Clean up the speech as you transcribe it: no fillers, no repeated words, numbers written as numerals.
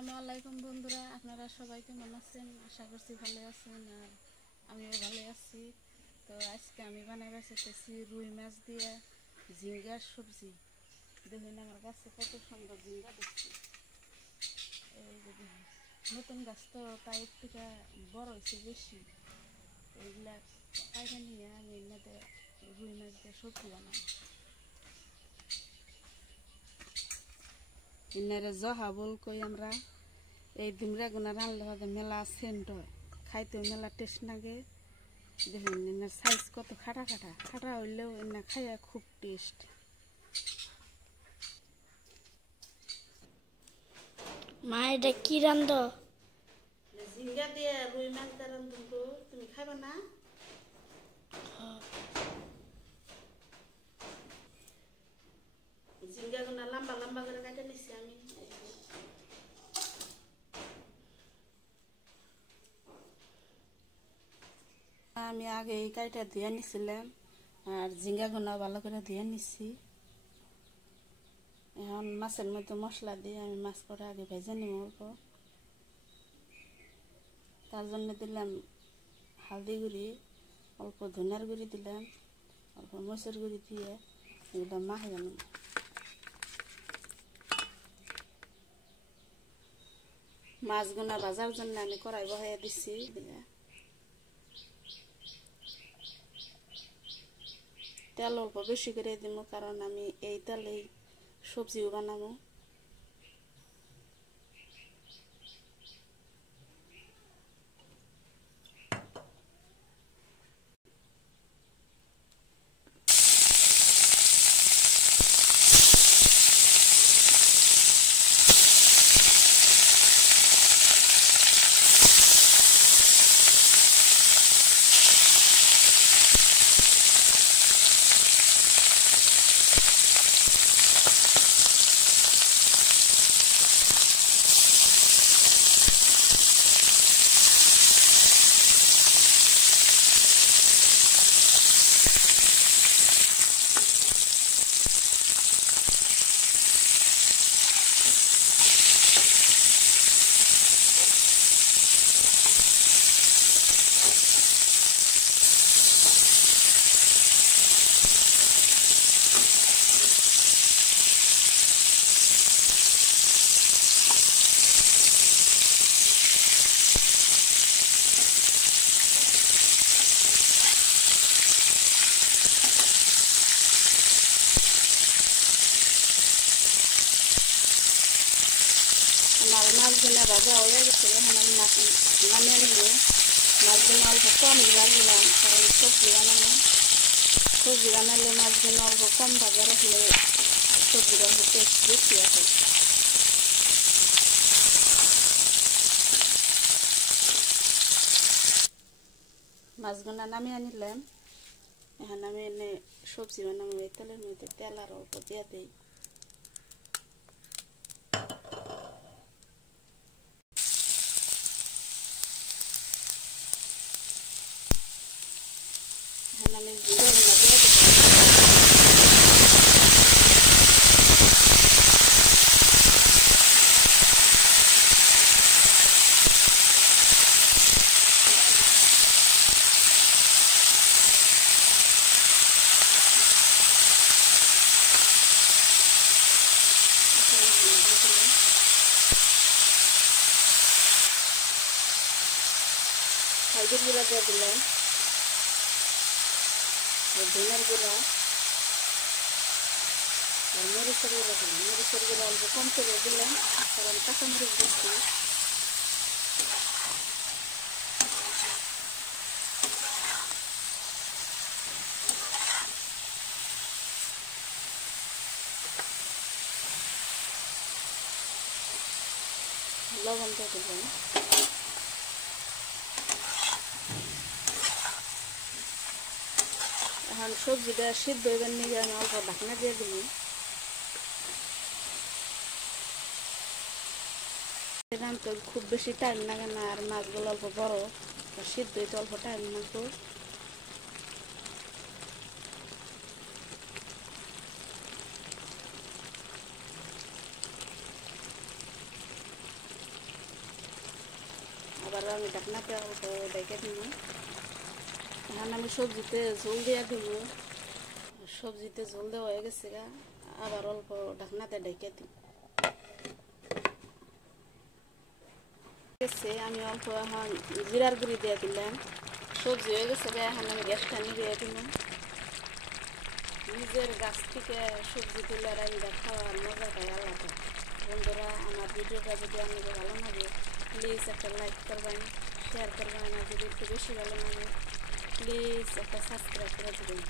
আসসালামু আলাইকুম বন্ধুরা, আপনারা সবাই কেমন আছেন? আশা করছি ভালো আছেন। আর আমিও ভালো আছি। তো আজকে আমি বানাবার চাইতেছি রুই মাছ দিয়ে ঝিঙ্গার সবজি। দেখুন আমার গাছে কত সুন্দর ঝিঙ্গা দেখছি। এই যে দেখুন, নতুন গাছ তো তাই একটু বড় হয়েছে বেশি। এইগুলা কাইটা নিয়ে আমি এমনিতে রুই মাছ দিয়ে সবজি বানাবো। ইনারে জহা বল কই আমরা। এই ডিমরা গুনা রান্নলে হবে মেলা সেন্ট হয়, খাইতেও মেলা টেস্ট লাগে। দেখুন এনার সাইজ কত খাটা খাটা খাটা হইলেও এনা খাইয়া খুব টেস্ট। মা এটা কি রান্ধ? ঝিঙ্গা দিয়ে রুই মাছ দিয়ে রান্ধুন তো, তুমি খাবে না? ঝিঙ্গা গুনা লম্বা লম্বা করে কাটে নিচ্ছি আমি। আমি আগে এই কাইটা ধুয়ে নিছিলাম, আর ঝিঙ্গা গুনা ভালো করে ধুয়ে নিচ্ছি। এখন মাছের মধ্যে মশলা দিয়ে আমি মাছ করে আগে ভেজে নিব অল্প। তার জন্য দিলাম হালদি গুঁড়ি, অল্প ধনিয়ার গুঁড়ি দিলাম, অল্প মরিচের গুঁড়ি দিয়ে এগুলো মাখিয়ে নিব। মাছগুনা ভাজার জন্য আমি কড়াই বহাইয়া দিচ্ছি। তেল অল্প বেশি করে দিব, কারণ আমি এই তেলেই সবজিও বানাবো। আমার মাছগুলো ভাজা হয়ে গেছে, এখন আমি নামিয়ে নিব। মাছগুলো অল্প কম ভাজলাম, কারণ সবজি বানালে মাছগুলো অল্প কম ভাজা রাখলে সবজির অল্প টেস্ট বেশি আছে। মাছগুলো নামিয়ে নিলাম, এখন আমি এনে সবজি বানাবো। এই তেলের মধ্যে তেল আর অল্প দিয়ে দিই। এখন আমি জিরা গুঁড়া দিয়ে দিলাম। হলদির গুঁড়া দিয়ে দিলাম, ধনিয়ার গুঁড়া আর মরিচের গুঁড়া দিলাম। মরিচের গুঁড়া অল্প কম করে দিলাম, কারণ কাঁচামরিচ দিচ্ছি। লবণ দিয়ে দিলাম। এখন সবজিটা সিদ্ধ হইবার নিয়ে আমি অল্প ঢাকনা দিয়ে দিলাম। রান্নতে খুব বেশি টাইম লাগে না, আর মাছগুলো অল্প বড়, সিদ্ধ হইতে অল্প টাইম লাগবে। আবার আমি ঢাকনাতে অল্প ডেকে দিব। এখন আমি সবজিতে ঝোল দিয়ে দিব। সবজিতে ঝোল দেওয়া হয়ে গেছে গা, আবার অল্প ঢাকনাতে ডেকে দিব। আমি অল্প এখন জিরার গুঁড়ি দিয়ে দিলাম। সবজি হয়ে গেছে গা, এখন আমি গ্যাসটা নিভিয়ে দিব। নিজের গাছ থেকে সবজি তুলে রান্না খাওয়ার মজাটাই আলাদা। বন্ধুরা, আমার ভিডিওটা যদি আপনাদের ভালো লাগে প্লিজ একটা লাইক করবেন, শেয়ার করবেন, আর যদি একটু বেশি ভালো লাগে প্লিজ একটা সাবস্ক্রাইব করে দেবেন।